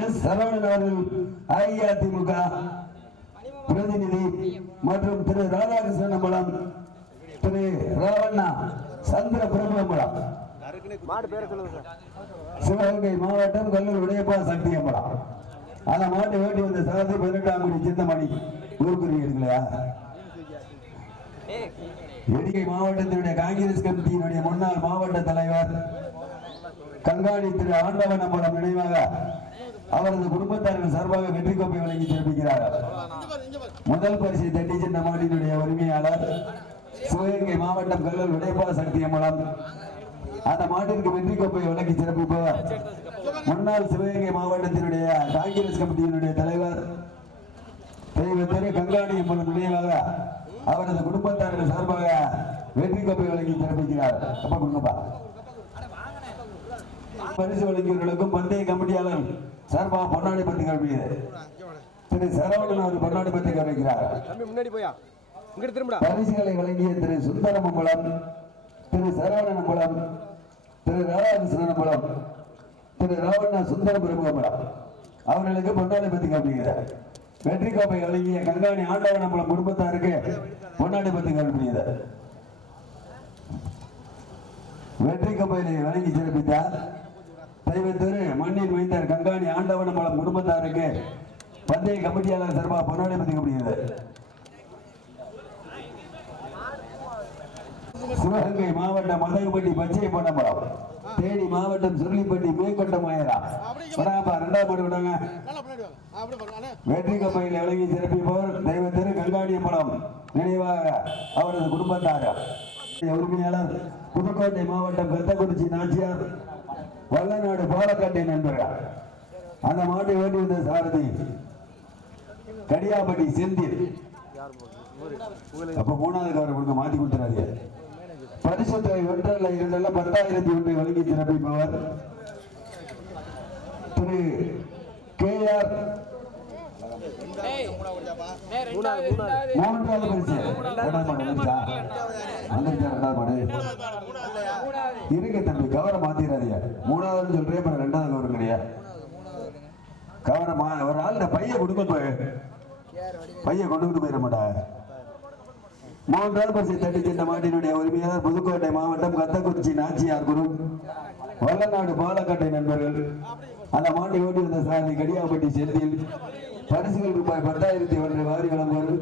S Saravanan அவர்கள் அஇஅதிமுக பிரதிநிதி மற்றும் திரு ராதாகிருஷ்ணன் அம்பலம் திரு ராவண்ணா சந்திர பிரபு அம்பலம். சிவகங்கை மாவட்டம் கல்லூர் உடையப்பா சக்தி அம்பலம். அந்த மாட்டை ஓட்டி வந்த சாரதி பதினெட்டாம் கோடி சித்தமணி ஊருக்குறி எடுக்கலையா எடிகை மாவட்டத்தினுடைய காங்கிரஸ் கமிட்டியினுடைய முன்னாள் மாவட்ட தலைவர் கண்காணி திரு ஆண்டவன் அம்பலம் நினைவாக அவரது குடும்பத்தார்கள் சார்பாக வெற்றி கோப்பை வழங்கி சிறப்பிக்கிறார். முதல் பரிசை தட்டி சென்ற மாட்டினுடைய உரிமையாளர் சிவகங்கை மாவட்டம் கல்லூர் விடைப்பா சக்தி அம்பலம் அந்த மாட்டிற்கு வெற்றி கோப்பை வழங்கி சிறப்பிப்பவர் முன்னாள் சிவகங்கை மாவட்டத்தினுடைய காங்கிரஸ் கமிட்டியினுடைய தலைவர் தெய்வ திரு கங்காணி அம்மன் நினைவாக அவரது குடும்பத்தார்கள் சார்பாக வெற்றி கோப்பை வழங்கி சிறப்பிக்கிறார். அப்ப கொடுங்கப்பா பரிசு வழங்கியவர்களுக்கும் பந்தய கமிட்டியாளர் சார்பாக பொன்னாடி பத்தி கல்வியது திரு சரவணன் அவர் பொன்னாடி பத்தி கவனிக்கிறார் தம்பி முன்னாடி போயா? பரிசுகளை வழங்கிய திரு சுந்தரம் அம்பலம் திரு சரவணன் அம்பலம் திரு ராதாகிருஷ்ணன் அம்பலம் திரு ராவண்ணா சுந்தர பிரபு அம்பலம் அவர்களுக்கு பொன்னாடி பத்தி காண்பிக்கிறார் வெற்றி கோப்பை வழங்கிய கங்காணி ஆண்டவன் அம்பலம் குடும்பத்தாருக்கு பொன்னாடி பத்தி காண்பிக்கிறார் வெற்றி கோப்பையை வழங்கி தெய்வத்திரு மண்ணின் மைந்தர் கங்காணி ஆண்டவன் அம்பலம் குடும்பத்தாருக்கு. பந்தய கமிட்டியாளர் சார்பாக பொன்னாடி பத்தி சிவகங்கை மாவட்டம் மதகுப்பட்டி பச்சை பணமரம் தேனி மாவட்டம் சுருளிப்பட்டி மேற்கொண்ட ஆயரா வராப்பா ரெண்டாம் மாடு விடாங்க. வெற்றி கப்பையில் விளங்கி சிறப்பிப்பவர் தெய்வ திரு படம் நினைவாக அவரது குடும்பத்தார். உரிமையாளர் புதுக்கோட்டை மாவட்டம் கத்தக்குறிச்சி நாச்சியார். வல்லநாடு பாலக்காட்டை நண்பர்கள். அந்த மாட்டை வேண்டியிருந்த சாரதி கடியாப்பட்டி செந்தில். அப்ப மூணாவது கவரை கொடுங்க மாத்தி கொடுத்துறாரு பரிசு தொகை ஒன்றல்ல இரண்டல்ல பத்தாயிரத்தி ஒன்றை வழங்கி சிறப்பிப்பவர் திரு கே ஆர் மூன்றாவது பரிசு ரெண்டாவது மாடு வந்துச்சா வந்துருச்சா ரெண்டாவது மாடு இருங்க தம்பி கவரை மாத்திராதீங்க. மூணாவது சொல்றேன் அப்புறம் ரெண்டாவது கவர் கிடையாது கவரை மா ஒரு ஆள் இந்த பைய கொடுக்க போய். பைய கொண்டு போயிட மாட்டாங்க மூன்றாவது பரிசை தட்டி சென்ற மாட்டினுடைய உரிமையாளர் புதுக்கோட்டை மாவட்டம் கத்தக்குறிச்சி நாச்சியார் குரு வல்லநாடு பாலக்காட்டை நண்பர்கள். அந்த மாட்டை ஓட்டி வந்த சாரதி கடியாப்பட்டி செந்தில் பரிசுகள் ரூபாய் பத்தாயிரத்தி ஒன்றை வாரி வழங்குவார்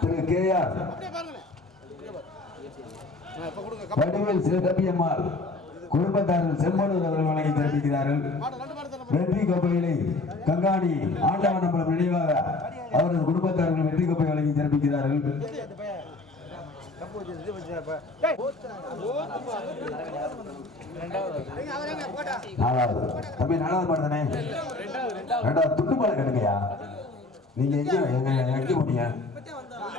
திரு கே ஆர். வடிவேல் சிறப்பியம்மாள் குடும்பத்தார்கள் செம்மனூர் அவர்கள் வழங்கி தெரிவிக்கிறார்கள் வெற்றி கோப்பைகளை கங்காணி ஆண்டவனம்பலம் நினைவாக அவரது குடும்பத்தார்கள் வெற்றி கோப்பை வழங்கி தெரிவிக்கிறார்கள் நாலாவது. தம்பி நாலாவது பாடு ரெண்டாவது துண்டு நீங்க எங்க எங்க எங்க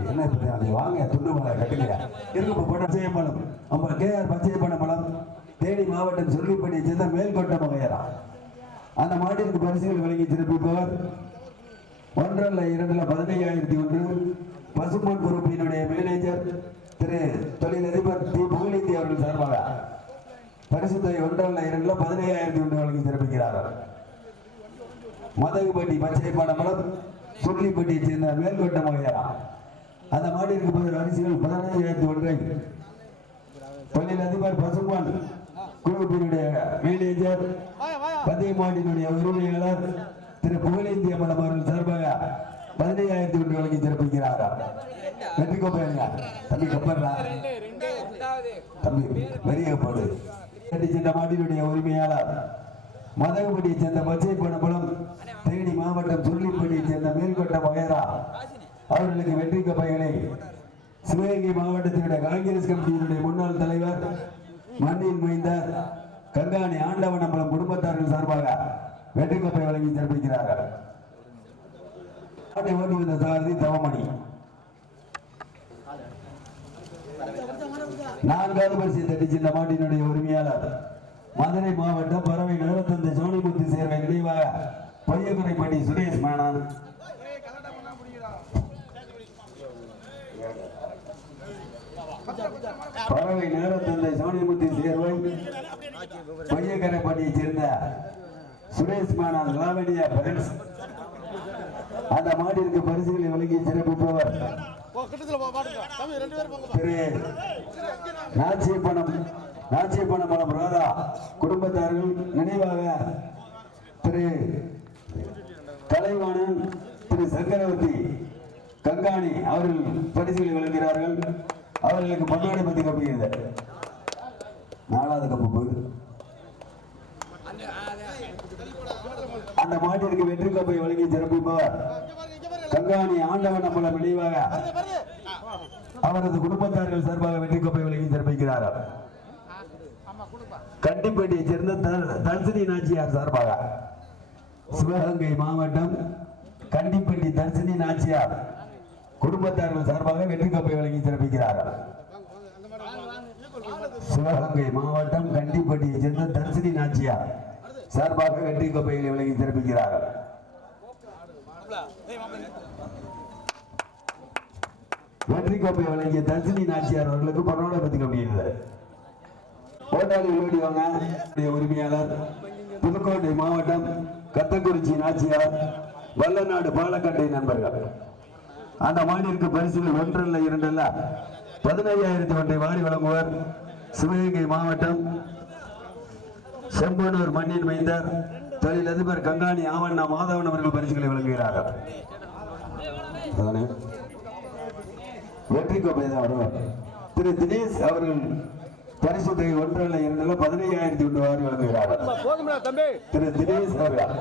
என்ன இப்படி அதை வாங்க துண்டு பாலை கட்டுங்கய்யா இருக்கு போட்ட செய்யப்படும் நம்ம கேஆர் பச்சையப்பன தேனி மாவட்டம் சொல்லிப்படி சேர்ந்த மேல்கோட்டை மகையரா அந்த மாட்டிற்கு பரிசுகள் வழங்கி சிறப்பிப்பவர் ஒன்றல்ல இரண்டுல பதினையாயிரத்தி ஒன்று. பசும்பொன் குரூப்பினுடைய மேனேஜர் திரு தொழிலதிபர் தி. புகழேந்தி அவர்கள் சார்பாக பரிசு தொகை ஒன்றல்ல இரண்டுல பதினைஞ்சாயிரத்தி ஒன்று வழங்கி சிறப்பிக்கிறார்கள் மதகுபட்டி பச்சைப்பாட மலம் சுருளிப்பட்டியை சேர்ந்த மேல்கோட்ட மகையரா அந்த மாட்டிற்கு பதில் அரிசிகள் பதினைஞ்சாயிரத்தி ஒன்றை. தொழிலதிபர் பசுமான் குழுப்பினுடைய மேனேஜர் பந்தய மாட்டினுடைய உரிமையாளர் திரு புகழேந்தி அம்மன் அவர்கள் சார்பாக பதினையாயிரத்தி ஒன்று வழங்கி சிறப்பிக்கிறார். வெற்றி கோப்பையா? தம்பி கப்பர்ரா தம்பி பெரிய போடு சென்ற மாட்டினுடைய உரிமையாளர் மதகுபடியை சேர்ந்த பச்சை பணபலம் தேனி மாவட்டம் சுருளிப்பட்டியை சேர்ந்த மேல்கொட்ட மகேரா அவர்களுக்கு வெற்றி கப்பைகளை சிவகங்கை மாவட்டத்தினுடைய காங்கிரஸ் கமிட்டியினுடைய முன்னாள் தலைவர் மண்ணில் மைந்தர் கங்காணி ஆண்டவனம்பலம் குடும்பத்தார்கள் சார்பாக வெற்றி கப்பை வழங்கி சிறப்பிக்கிறார்கள். ஓட்டி வந்த சாரதி தவமணி. நான்காவது பரிசை தட்டி சென்ற மாட்டினுடைய உரிமையாளர் மதுரை மாவட்டம் பறவை நகரத்தந்தை சோனிமுத்து சேர்வை நினைவாக பையகுறைப்பட்டி சுரேஷ் மேனன் பறவை நேரத்தந்தை சோனிமுத்து சேர்வை பையக்கரைப்பட்டியை சேர்ந்த சுரேஷ் மானான் லாவணியா பரிஸ் அந்த மாட்டிற்கு பரிசுகளை வழங்கி திரு நாச்சியப்பணம் நாச்சியப்பணம் மலம் ராதா குடும்பத்தார்கள் நினைவாக திரு கலைவாணன் திரு சக்கரவர்த்தி கங்காணி அவர்கள் பரிசுகளை வழங்குகிறார்கள். அவர்களுக்கு பொன்னாடை பத்தி கப்புகிறது நாலாவது கப்பு அந்த மாட்டிற்கு வெற்றி கோப்பை வழங்கி சிறப்பிப்பவர் கங்காணி ஆண்டவன் நம்மள நினைவாக. அவரது குடும்பத்தார்கள் சார்பாக வெற்றி கோப்பை வழங்கி சிறப்பிக்கிறார்கள். கண்டிப்பட்டியை சேர்ந்த தர்சினி நாச்சியார் சார்பாக சிவகங்கை மாவட்டம் கண்டிப்பட்டி தர்சினி நாச்சியார் குடும்பத்தார்கள் சார்பாக வெற்றி கோப்பை வழங்கி சிறப்பிக்கிறார்கள் சிவகங்கை மாவட்டம் கண்டிப்பட்டியை சேர்ந்த தர்சினி நாச்சியார் சார்பாக வெற்றி கோப்பைகளை வழங்கி சிறப்பிக்கிறார்கள் வெற்றி கோப்பை வழங்கிய தர்சினி நாச்சியார் அவர்களுக்கு பரவாயில்ல பத்தி கம்மியிருந்தது போட்டாளி ஓடி வாங்க. உரிமையாளர். புதுக்கோட்டை மாவட்டம் கத்தக்குறிச்சி நாச்சியார் வல்லநாடு பாலக்கட்டை நண்பர்கள். அந்த மாநிலக்கு பரிசுகள் ஒன்றல்ல இரண்டல்ல. பதினையாயிரத்தி ஒன்றை வாரி வழங்குவர் சிவகங்கை மாவட்டம் செம்பனூர் மண்ணின் மைந்தர் தொழிலதிபர் கங்காணி ஆவண்ணா மாதவன் அவர்கள் பரிசுகளை வழங்குகிறார்கள். வெற்றி கோப்பை தான் வருவார் திரு தினேஷ் அவர்கள் பரிசு தொகை ஒன்றல்ல இரண்டல்ல பதினையாயிரத்தி ஒன்று வாரி திரு தினேஷ் அவர்கள்.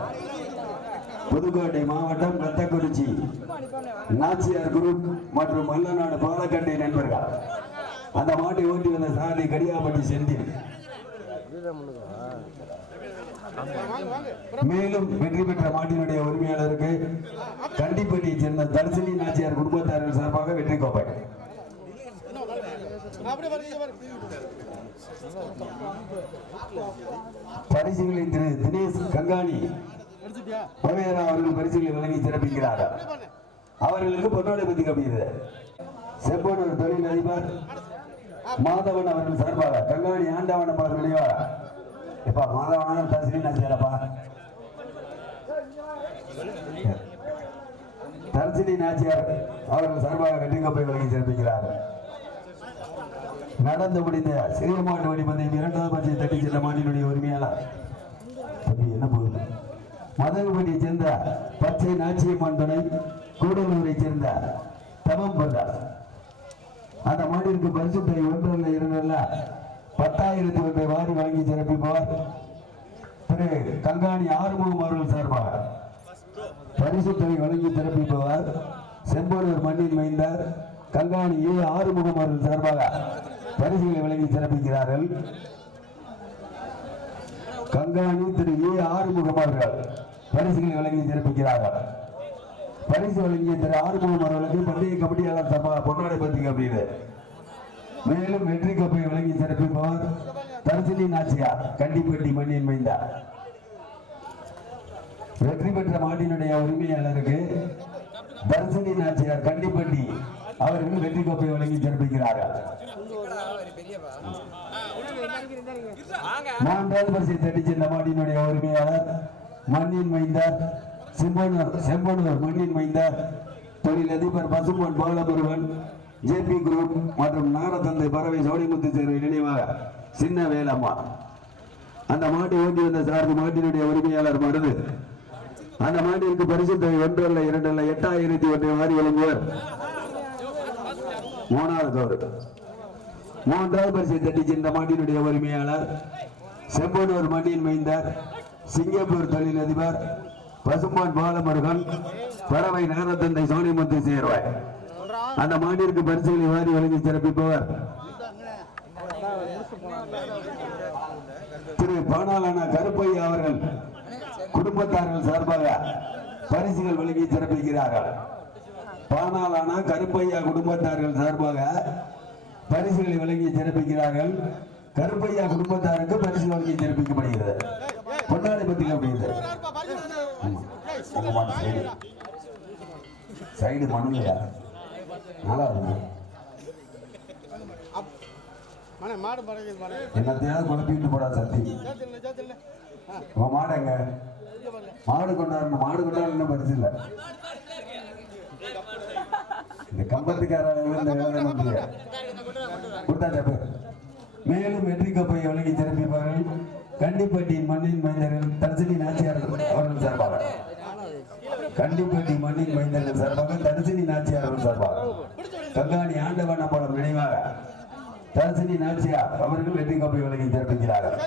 புதுக்கோட்டை மாவட்டம் கத்தக்குறிச்சி நாச்சியார் குரூப் மற்றும் மல்லநாடு பாலக்கட்டை நண்பர்கள். அந்த மாட்டை ஓட்டி வந்த சாரதி கடியாப்பட்டி செந்தில். மேலும் வெற்றி பெற்ற மாட்டினுடைய உரிமையாளருக்கு கண்டிப்பட்டியை சேர்ந்த தர்சினி நாச்சியார் குடும்பத்தார்கள் சார்பாக வெற்றி கோப்பை. பரிசுகளை திரு தினேஷ் கங்காணி. பவேரா அவர்கள் பரிசுகளை வழங்கி சிறப்பிக்கிறார்கள் அவர்களுக்கு பொன்னாடை பத்தி கம்பியது செப்பனூர் தொழில் அதிபர் மாதவன் அவர்கள் சார்பாக கங்காணி ஆண்டவன் அவர்கள் நினைவாக எப்பா மாதவனான தரிசனி நாச்சியாரப்பா தரிசனி நாச்சியார் அவர்கள் சார்பாக வெற்றி கோப்பை வழங்கி சிறப்பிக்கிறார்கள் நடந்து முடிந்த சிறிய மாட்டு வடிபந்தயம் இரண்டாவது பட்சத்தை தட்டி சென்ற மாட்டினுடைய உரிமையாளர். என்ன போகுது மதகுபடியை சேர்ந்த பச்சை நாச்சியம்மன் துணை கூடலூரை சேர்ந்த தமம் பண்டார் அந்த மாட்டிற்கு பரிசுத்தை தொகை ஒன்றல்ல இரண்டல்ல பத்தாயிரத்தி ஒன்றை வாரி வழங்கி சிறப்பிப்பவர் திரு கங்காணி ஆறுமுகம் அவர்கள் சார்பாக. பரிசு வழங்கி சிறப்பிப்பவர் செம்பனூர் மண்ணின் மைந்தார் கல்வாணி ஏ ஆறுமுகம் அவர்கள் சார்பாக பரிசுகளை வழங்கி சிறப்பிக்கிறார்கள். கங்காணி திரு ஏ ஆறுமுகம் அவர்கள் பரிசுகளை வழங்கி சிறப்பிக்கிறார்கள். பரிசு வழங்கிய திரு ஆறுமுகம் அவர்களுக்கு பந்தய கமிட்டியாளர் சார்பாக பொன்னாடை பத்திரிகை அப்படின்னு மேலும் வெற்றி கோப்பை வழங்கி சிறப்பிப்பவர் தரிசினி நாச்சியார் கண்டிப்பட்டி மண்ணின் மைந்தார் வெற்றி பெற்ற மாட்டினுடைய உரிமையாளருக்கு தர்சினி நாச்சியார் கண்டிப்பட்டி அவர்கள் வெற்றி கோப்பை வழங்கி சிறப்பிக்கிறார்கள் மூன்றாவது பரிசை சென்ற மாட்டினுடைய உரிமையாளர் மண்ணின் மைந்தார் செம்பனூர் செம்பனூர் மண்ணின் மைந்தார் தொழில் அதிபர் பசும்பொன் பாலமுருகன் ஜேபி குரூப் மற்றும் நாரதந்தை பறவை சோழிமுத்து சேர்வை நினைவாக சின்ன வேலம்மா. அந்த மாட்டை ஓட்டி வந்த சாரதி மாட்டினுடைய உரிமையாளர் மருந்து அந்த மாட்டிற்கு பரிசு தொகை ஒன்றல்ல இரண்டல்ல எட்டாயிரத்தி ஒன்றை வாரி வழங்குவர். மூணாவது கௌரவ மூன்றாவது பரிசை தட்டி சென்ற மாட்டினுடைய உரிமையாளர் செம்பனூர் மண்ணின் மைந்தார் சிங்கப்பூர் தொழிலதிபர் பசும்பான் பாலமுருகன் பறவை நகரத்தந்தை சோனிமுத்து சேர்வாய். அந்த மாட்டிற்கு பரிசுகளை வாரி வழங்கி சிறப்பிப்பவர் திரு பானாளான கருப்பையா அவர்கள். குடும்பத்தார்கள் சார்பாக பரிசுகள் வழங்கி சிறப்பிக்கிறார்கள். பானாளான கருப்பையா குடும்பத்தார்கள் சார்பாக பரிசுகளை வழங்கி சிறப்பிக்கிறார்கள். கருப்பையா குடும்பத்தாருக்கு பரிசு வழங்கி சிறப்பிக்கப்படுகிறது. பொன்னாடை பத்தி அப்படிங்கிறது சைடு. மண்ணுலையா நல்லா இருக்கு. மன மாடு பறகுது மன என்னத்தையாவது குழப்பிட்டு போடா சத்தி மாடு எங்க? மாடு கொண்டாடணும் மாடு கொண்டாடணும் பரிசு இல்லை. இந்த கம்பத்துக்கார மேலும் வெற்றி கோப்பை வழங்கி சிறப்பிப்பார்கள். கண்டிப்பட்டி மண்ணின் மைந்தர்கள் தரிசனி நாச்சியார் அவர்கள் சார்பாக. கண்டிப்பட்டி மண்ணின் மைந்தர்கள் சார்பாக தரிசனி நாச்சியார் அவர்கள் சார்பாக. கங்காணி ஆண்டவன் படம் நினைவாக தரிசனி நாச்சியார் அவர்கள் வெற்றி கோப்பை வழங்கி சிறப்பிக்கிறார்கள்.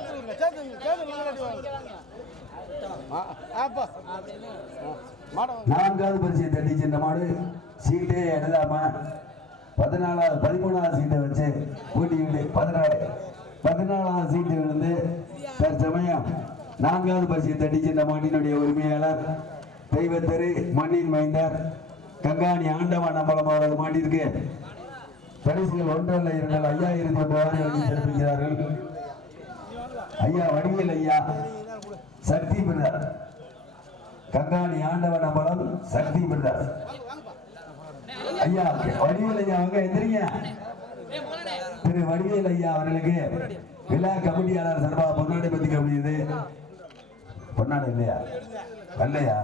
நான்காவது பரிசையை தட்டி சென்ற மாடு சீட்டே எழுதாம பதினாலாவது பதிமூணாவது சீட்டை வச்சு ஊட்டிக்கிட்டு பதினாலு பதினாலாவது சீட்டு விழுந்து தற்சமயம் நான்காவது பரிசையை தட்டி சென்ற மாட்டினுடைய உரிமையாளர் தெய்வத்தரு மண்ணின் மைந்தர் கங்காணி ஆண்டவன் நம்பலம் அவரது மாட்டிற்கு பரிசுகள் ஒன்றல்ல இரண்டல் ஐயாயிரத்தி ஒன்று வாரி வழங்கி சிறப்பிக்கிறார்கள். ஐயா வடிவேல் ஐயா சக்தி பின்னர் கங்காணி ஆண்டவன் அம்பலம் சக்தி பிரதர் ஐயா வடிவேல் ஐயா அவங்க எந்திரிங்க. திரு வடிவேல் ஐயா அவர்களுக்கு விழா கமிட்டியாளர் சார்பாக பொன்னாடை பத்தி முடியுது பொன்னாடை இல்லையா? வல்லையா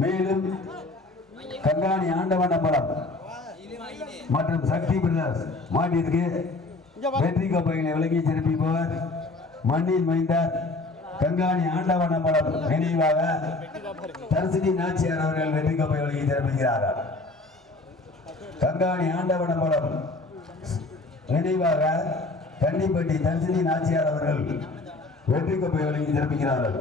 மேலும் கங்காணி ஆண்டவன் அம்பலம் மற்றும் சக்தி பிரதர்ஸ் மாட்டிற்கு வெற்றி கோப்பைகளை விளங்கி சிறப்பிப்பவர் மண்ணில் மைந்தார் கங்காணி ஆண்டவன் அம்பலம் நினைவாக தரிசனி நாச்சியார் அவர்கள் வெற்றி கோப்பை வழங்கி சிறப்பிக்கிறார்கள் கங்காணி ஆண்டவன் அம்பலம் நினைவாக கன்னிப்பட்டி தரிசனி நாச்சியார் அவர்கள் வெற்றி கோப்பை வழங்கி சிறப்பிக்கிறார்கள்